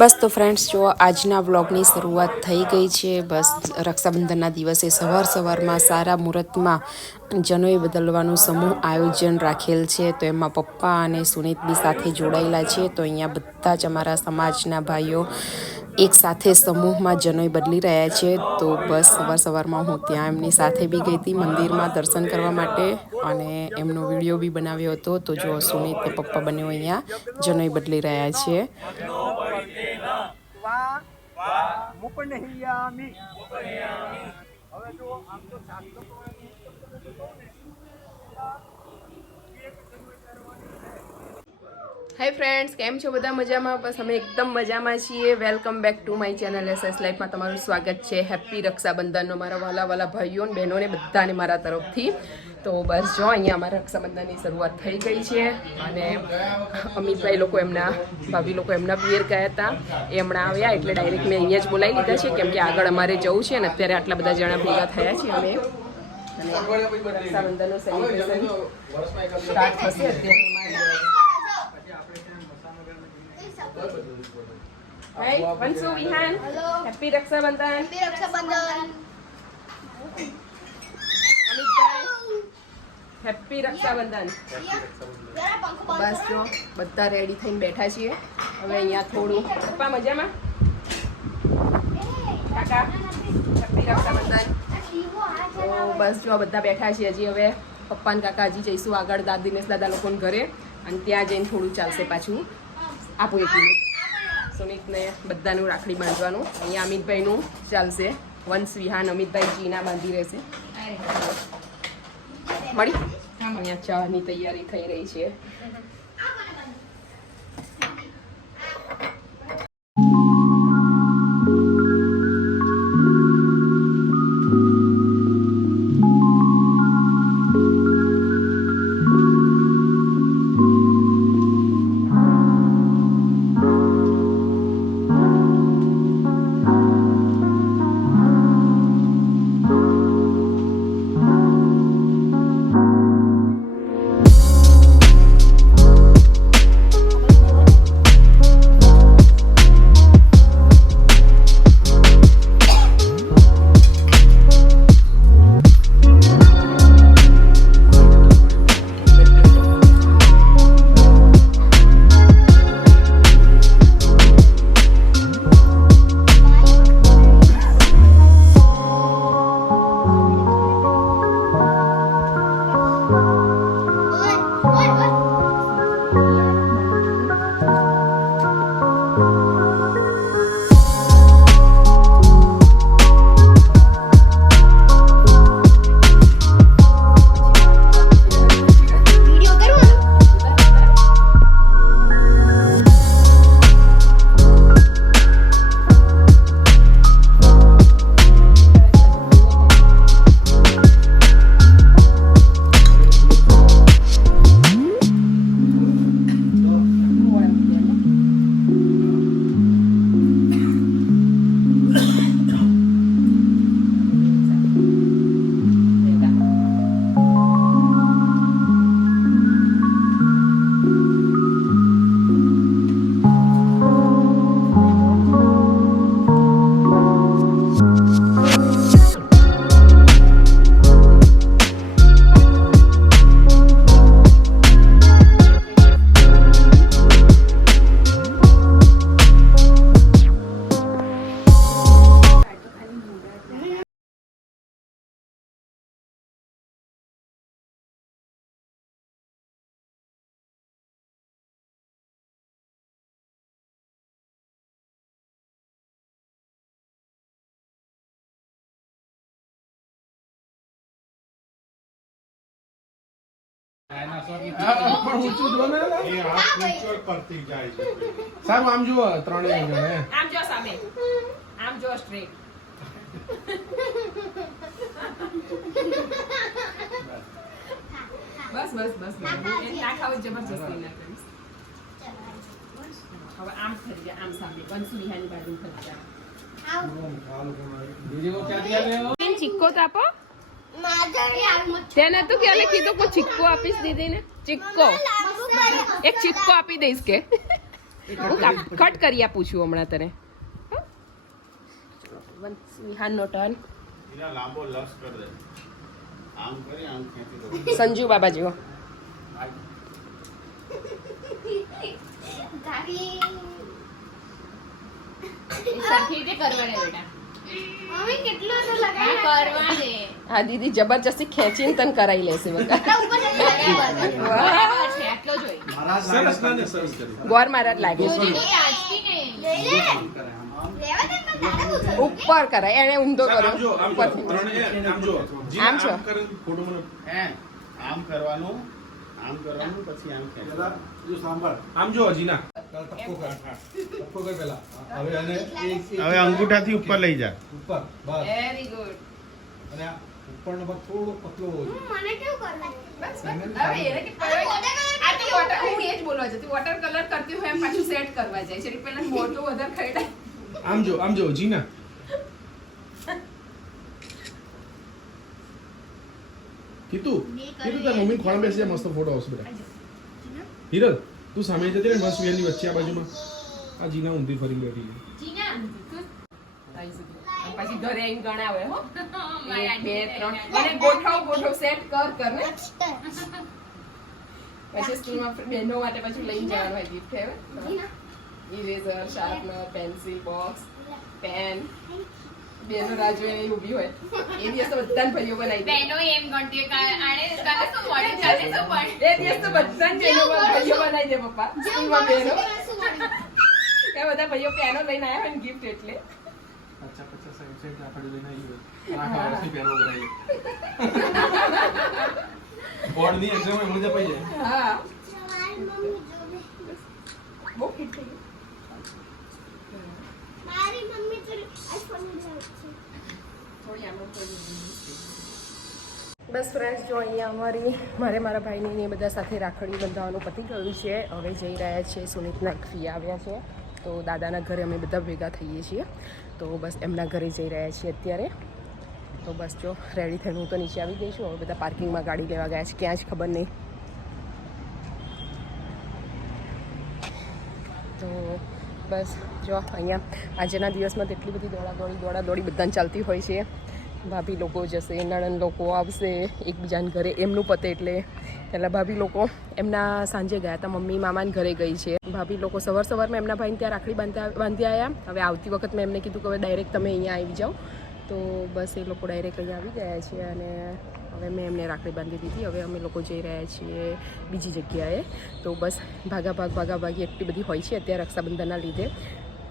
બસ તો ફ્રેન્ડ્સ જો આજના વ્લોગની શરૂઆત થઈ ગઈ છે. બસ રક્ષાબંધનના દિવસે સવારમાં સારા મુહૂર્તમાં જનોઈ બદલવાનું સમૂહ આયોજન રાખેલ છે. તો એમાં પપ્પા અને સુનિત બી સાથે જોડાયેલા છે. તો અહીંયા બધા જ અમારા સમાજના ભાઈઓ એક સાથે સમૂહમાં જનોઈ બદલી રહ્યા છે. તો બસ સવારમાં હું ત્યાં એમની સાથે બી ગઈ હતી મંદિરમાં દર્શન કરવા માટે અને એમનો વિડીયો બી બનાવ્યો હતો. તો જો સુનિત ને પપ્પા બંને અહીંયા જનોઈ બદલી રહ્યા છે. હાય ફ્રેન્ડ્સ, કેમ છો બધા? મજામાં? બસ અમે એકદમ મજામાં છીએ. Welcome back to my channel SS લાઈફમાં તમારું સ્વાગત છે. હેપી રક્ષાબંધનનો મારા વાલા ભાઈઓ અને બહેનોને બધાને મારા તરફથી. તો બસ જો અહીંયા અમારા રક્ષાબંધનની શરૂઆત થઈ ગઈ છે અને અમિતભાઈ લોકો એમના ભાભી લોકો એમના પિયર ગયા હતા. એ હમણાં આવ્યા એટલે ડાયરેક્ટ મેં અહીંયા જ બોલાવી લીધા છે, કેમ કે આગળ અમારે જવું છે અને અત્યારે આટલા બધા જણા ભેગા થયા છીએ અમે. અને રક્ષાબંધનનું સેલિબ્રેશન સ્ટાર્ટ થશે અત્યારે. Hey, Vansu, Vihan. Hello. Happy Rakshabandhan. Happy Rakshabandhan. Amitbhai. Happy Rakshabandhan. બસ જો બધા રેડી થઈને બેઠા છીએ. હવે અહીંયા થોડું પપ્પા મજામાં? કાકા હેપી રક્ષાબંધન. તો બસ જો બધા બેઠા છીએ. હજી હવે પપ્પા ને કાકા હજી જઈશું આગળ દાદીને દાદા લોકોને ઘરે અને ત્યાં જઈને થોડું ચાલશે પાછું. આપું એક મિનિટ. સુમિતને બધાનું રાખડી બાંધવાનું. અહીંયા અમિતભાઈનું ચાલશે. વંશ વિહાન અમિતભાઈ જીના બાંધી રહેશે. મળી અહીંયા ચાની તૈયારી થઈ રહી છે. સારું આમ જુઓ ત્રણેય જણ આમ જો સામે આમ જો સ્ટ્રેટ. બસ ના ખાવ જબરજસ્તી ના કરીશ. હવે આમ ફરી જાય આમ સામે વંશુ વિહાની બાજુ ફરી જાય. ચિક્કો તો આપો. તેને તું ક્યારે કીધું કોઈ ચિક્કો આપીશ દીદી ને? ચિક્કો એક ચિક્કો આપી દઈશ કે હું કટ કરી આપું છું હમણાં તને વિહાનનો ટર્ન એના લાંબો લક્ષ કર દે આમ કરી આમ ખેંચી દો સંજુ બાબા જેવો હા દીદી જબરજસ્તી ખેંચીને તને કરાવી લેશે સરસ ના ને સરસ કરી ગોર મારા જ લાગે છે ઉપર કરાય એને ઊંધો કર્યો આમ ઉપરથી આમ જો આમ છો. ફોટો મને હે આમ કરવાનું પછી આમ ખેંચવાનું જો સાંભળ આમ જો જીના ટપકો કર પેલા હવે અને હવે અંગૂઠાથી ઉપર લઈ જા ઉપર બસ વેરી ગુડ અને આ ઉપરનો ભાગ થોડો પતલો હોવો જોઈએ મને કેવું કરવાનું બસ હવે એને કે આ તો વોટર હું એ જ બોલવા જતી વોટર કલર કરતી હોય એમ પાછું સેટ કરવા જાય છે એટલે પેલા મોટું વધારે ખરડાય આમ જો જીના કીધું તાર મમ્મી ખોળા બેસી જાય મસ્ત ફોટો આવશે બેટા હિરલ તું સામે જતી રહે મસ્ત વેલની વચ્ચે આ બાજુમાં આ જીના ઊંધી ફરી બેઠી છે પછી ઘરે આવીને ગણાવે હો 1 2 3 અને ગોઠવ સેટ કર ને પછી સ્કૂલમાં બહેનો માટે પછી લઈને જવાનું હોય ગિફ્ટ હે eraser sharpener pencil box pen બેનો રાજુ એ ઊભી હોય એ દિવસ તો બધાને ભાઈઓ બનાવી દે બેનો એમ ગણતી આણે કાલે શું મળી જશે શું પણ એ દિવસ તો બધાને બેનો ભાઈઓ બનાવી દે પપ્પા સ્કૂલમાં બેનો એ બધા ભાઈઓ પેનો લઈને આવ્યા હોય ને ગિફ્ટ એટલે 50 60 રાખડી લઈને આવી હોય આખા વર્ષની પેનો કરાવી બોર્ડની એક્ઝામ માં મજા પડી જાય હા મારી મમ્મી જોવે બહુ ફિટ થઈ ગઈ મારી મમ્મી તો આઈફોન જોવે છે થોડી આમ બસ ફ્રેન્ડ્સ જો અહીંયા મારા ભાઈની ને બધા સાથે રાખડી બંધાવવાનું પતી ગયું છે હવે જઈ રહ્યા છીએ સુનિતના ફી આવ્યા છે તો દાદાના ઘરે અમે બધા ભેગા થઈએ છીએ તો બસ એમના ઘરે જઈ રહ્યા છીએ અત્યારે તો બસ જો રેડી થઈને હું તો નીચે આવી ગઈ છું હવે બધા પાર્કિંગમાં ગાડી લેવા ગયા છે ક્યાં જ ખબર નહીં તો બસ જો અહીંયા આજના દિવસમાં તો એટલી બધી દોડાદોડી બધાને ચાલતી હોય છે ભાભી લોકો જશે નણંદ લોકો આવશે એકબીજાના ઘરે એમનું પતે એટલે પહેલાં ભાભી લોકો એમના સાંજે ગયા હતા મમ્મી મામાના ઘરે ગઈ છે ભાભી લોકો સવારમાં એમના ભાઈને ત્યાં રાખડી બાંધી આવ્યા હવે આવતી વખત મેં એમને કીધું કે હવે ડાયરેક્ટ તમે અહીંયા આવી જાઓ તો બસ એ લોકો ડાયરેક્ટ અહીંયા આવી ગયા છે અને હવે મેં એમને રાખડી બાંધી દીધી હવે અમે લોકો જઈ રહ્યા છીએ બીજી જગ્યાએ તો બસ ભાગાભાગી એટલી બધી હોય છે અત્યારે રક્ષાબંધનના લીધે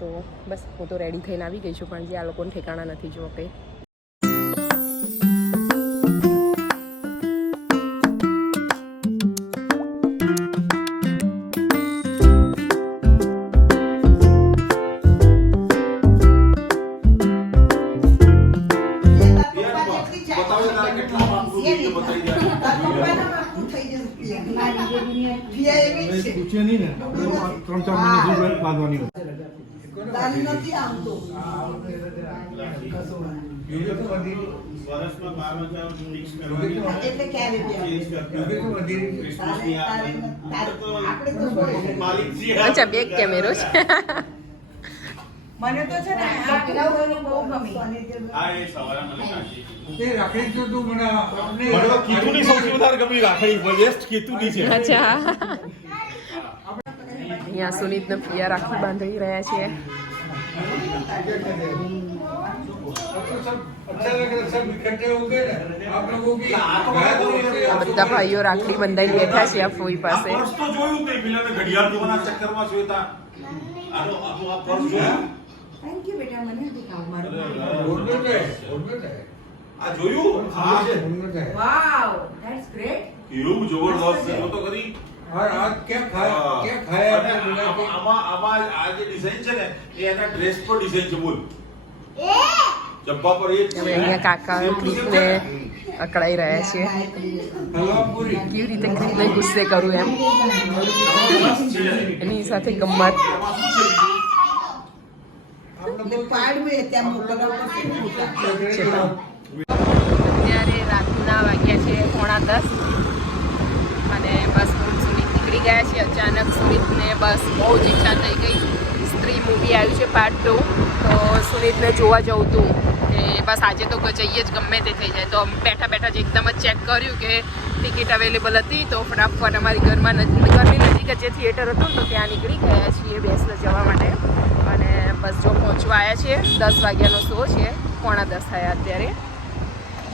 તો બસ હું તો રેડી થઈને આવી ગઈ છું પણ જે આ લોકોને ઠેકાણા નથી જો કંઈ પૂછે નહીં ને 3-4 મહિના બાંધવાની હોય વર્ષમાં 12 ફિક્સ કરવાની એટલે ક્યારે અચ્છા બેક કેમેરો છે મને તો છે ને આ પેલાઓની બહુ ગમી હા એ સવારે મને કાઢી તે રાખડી તો તું મને મને તો કીધુની સૌથી વધારે ગમી રાખડી બેસ્ટ કીધુની છે અચ્છા અહીંયા સુનિતને પ્રિયા રાખડી બાંધી રહ્યા છે अच्छा लग रहा सब इकट्ठे हो गए आप लोगों की બધા ભાઈઓ રાખડી બંધાઈ બેઠા છે આ ફોઈ પાસે પર્સ તો જોયું કે પેલાને ઘડિયાળ જોવાના ચક્કરમાં જોતા આનો આ પર્સ જોયું થેન્ક યુ બેટા મને દેખાવ મારું उन्नत है આ જોયું હા उन्नत है વાવ ધેટ્સ ગ્રેટ કેવું જબરદસ્ત છે જો તો કરી और आज क्या खाया અને આમાં આ જે ડિઝાઇન છે ને એ એના ડ્રેસ પર ડિઝાઇન છે બોલ જબ્બા પર એ હવે અહીંયા કાકા ક્રિપને અકળાઈ રહ્યા છે हलवा पूरी કેવી રીતે ક્રિપને ગુસ્સે કરું એમ એની સાથે ગમત પાડ में ત્યાં મોકલવા પડશે અત્યારે રાતના વાગ્યા છે 9:30 અને બસ હું સુનિત નીકળી ગયા છીએ અચાનક સુમિતને બસ બહુ જ ઈચ્છા થઈ ગઈ સ્ત્રી મૂવી આવ્યું છે પાર્ટ 2 તો સુમિતને જોવા જવું હતું કે બસ આજે તો જઈએ જ ગમે તે થઈ જાય તો બેઠા બેઠા જ એકદમ જ ચેક કર્યું કે ટિકિટ અવેલેબલ હતી તો ફટાફટ અમારી ઘરની નજીક જે થિયેટર હતું તો ત્યાં નીકળી ગયા છીએ બેસલા જવા માટે અને બસ જો પહોંચવા આવ્યા છીએ 10 વાગ્યાનો શો છે 9:45 થયા અત્યારે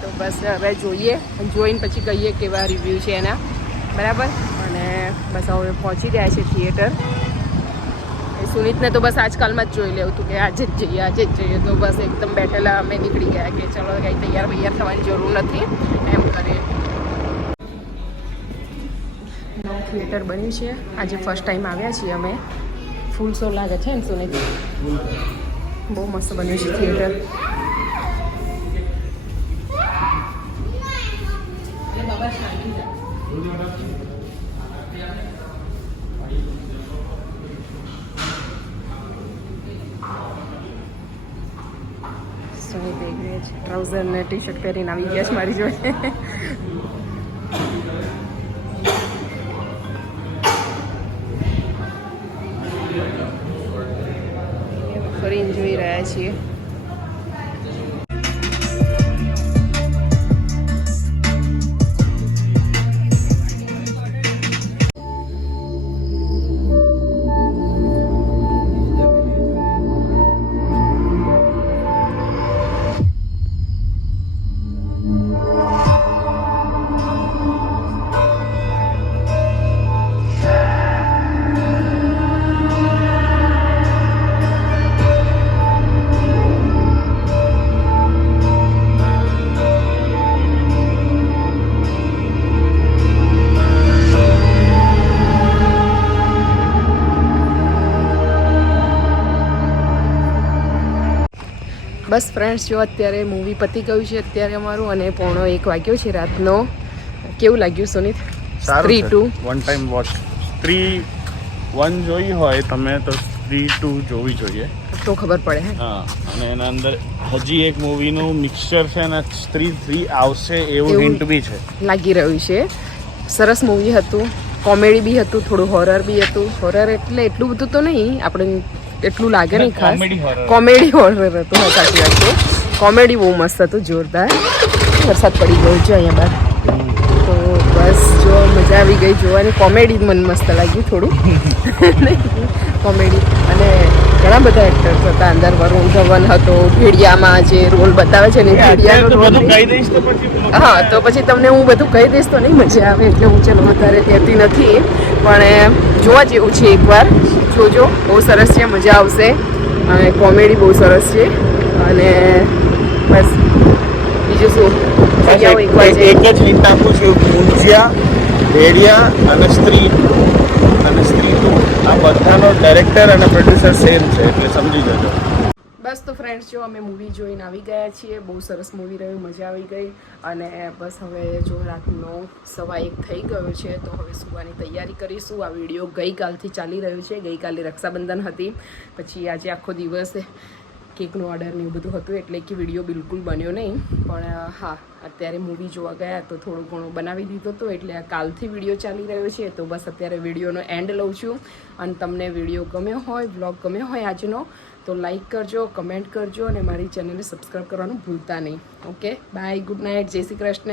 તો બસ હવે જોઈએ જોઈને પછી કહીએ કેવા રિવ્યૂ છે એના બરાબર અને બસ હવે પહોંચી ગયા છે થિયેટર સુનિતને તો બસ આજકાલમાં જ જોઈ લેવું હતું કે આજે જ જઈએ તો બસ એકદમ બેઠેલા અમે નીકળી ગયા કે ચલો કંઈ તૈયાર થવાની જરૂર નથી એમ કરે નવું થિયેટર બન્યું છે આજે ફર્સ્ટ ટાઈમ આવ્યા છીએ અમે ફૂલ શો લાગે છે ને સુનિત બહુ મસ્ત બન્યું છે થિયેટર સુનિત દેખ રહે છે ટ્રાઉઝર ને ટી શર્ટ પહેરીને આવી ગયા છે મારી જોડે ફરીને જોઈ રહ્યા છીએ બસ ફ્રેન્ડ્સ જો અત્યારે મૂવી પતી ગયું છે અત્યારે અમારું અને 1:15 વાગ્યો છે રાતનો કેવું લાગ્યું સુનિત સારું છે 3-2 વન ટાઈમ વોચ 3-1 જોઈ હોય તમે તો 3-2 જોવી જોઈએ તો ખબર પડે હે હા અને એના અંદર હજી એક મૂવીનું મિક્સચર છે અને 3 આવશે એવું હિન્ટ બી છે લાગી રહ્યું છે સરસ મૂવી હતું કોમેડી બી હતું થોડું હોરર બી હતું હોરર એટલે એટલું બધું તો નહીં આપણે એટલું લાગે નહીં ખાસ કોમેડી હોરર હતું હા સાચી વાત છે કોમેડી બહુ મસ્ત હતું જોરદાર વરસાદ પડી ગયો છે અહીંયા બહાર તો બસ જો મજા આવી ગઈ જોવાની કોમેડી મને મસ્ત લાગ્યું થોડું કોમેડી અને ઘણા બધા એક્ટર્સ હતા અંદર વરુણ ધવન હતો ભેડિયામાં જે રોલ બતાવે છે ને ભેડિયાનો રોલ હા તો પછી તમને હું બધું કહી દઈશ તો નહીં મજા આવે એટલે હું ચલો વધારે કહેતી નથી પણ જોવા જેવું છે એકવાર જોજો બહુ સરસ છે મજા આવશે અને કોમેડી બહુ સરસ છે અને બસ બીજું શું એક જ હિન્ટ આપું છું ઊંઝિયા ભેડિયા અને સ્ત્રી 2 આ બધાનો ડાયરેક્ટર અને પ્રોડ્યુસર સેમ છે એટલે સમજી જજો બસ તો ફ્રેન્ડ્સ જો અમે મૂવી જોઈને આવી ગયા છીએ બહુ સરસ મૂવી રહ્યું મજા આવી ગઈ અને બસ હવે જો રાતનો 1:15 થઈ ગયો છે તો હવે સુવાની તૈયારી કરીશું આ વિડીયો ગઈકાલથી ચાલી રહ્યો છે ગઈકાલે રક્ષાબંધન હતી પછી આજે આખો દિવસ કેકનો ઓર્ડર ને એવું બધું હતું એટલે કે વિડીયો બિલકુલ બન્યો નહીં પણ હા અત્યારે મૂવી જોવા ગયા તો થોડું ઘણું બનાવી દીધું હતું એટલે આ કાલથી વિડીયો ચાલી રહ્યો છે તો બસ અત્યારે વિડીયોનો એન્ડ લઉં છું અને તમને વિડીયો ગમ્યો હોય બ્લોગ ગમ્યો હોય આજનો તો લાઈક કરજો કમેન્ટ કરજો અને મારી ચેનલને સબસ્ક્રાઈબ કરવાનું ભૂલતા નહીં ઓકે બાય ગુડ નાઇટ જય શ્રી કૃષ્ણ